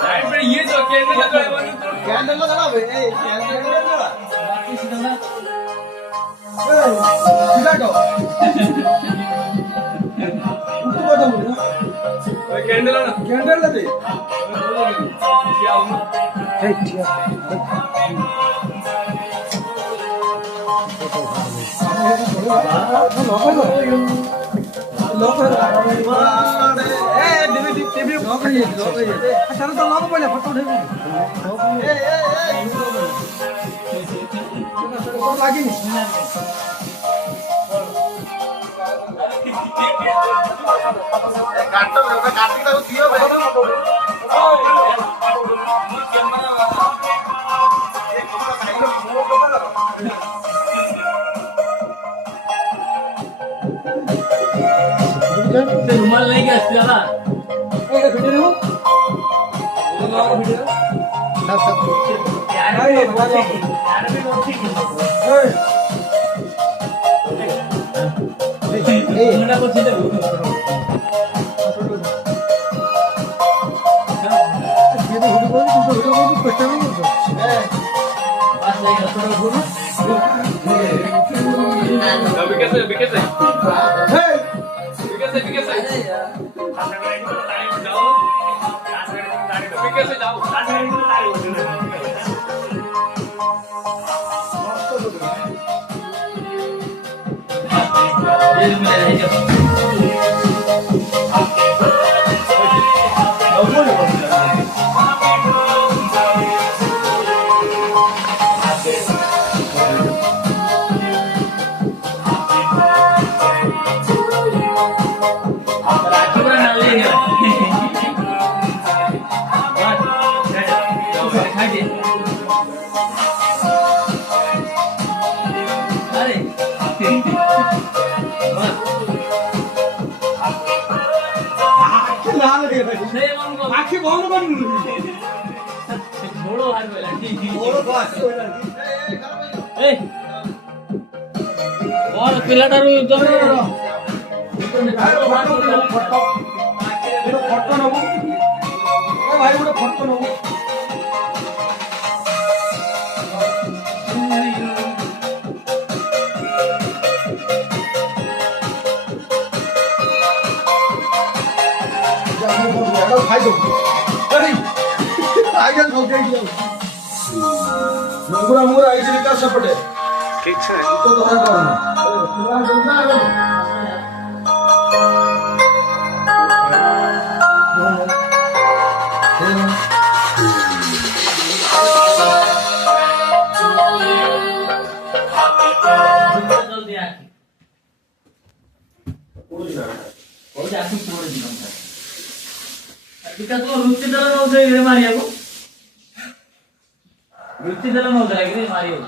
light पे ये जो कैंडल लगा है वो तो कैंडल लगा बे कैंडल लगा बाकी सीधा सीधा तो उठो बता मुझे ओए कैंडल ना कैंडल दे क्या हुआ ए ठीक से रुमाल नहीं क्या चला मुंडा को सीधे बिकेसे आखी बंद कर छोड़ो हाथ में ए और पिलाटारू एकदम ଫଟୋ ନବୁ ଏ ଭାଇ ଗୋଟେ ଫଟୋ ନବୁ ଖାଇଦବୁ ଆଜ୍ଞା ସଜାଇ ମୁଗୁରା ମୁଗୁରା ଆଇଛି କା ସେପଟେ ठीक है ତ ଧରା କରନା जल्दी आके हो जाती पूरे जीवन का विकास को रुचि दल नव्हतं इकडे मारिया को रुचि दल नव्हतं इकडे मारिया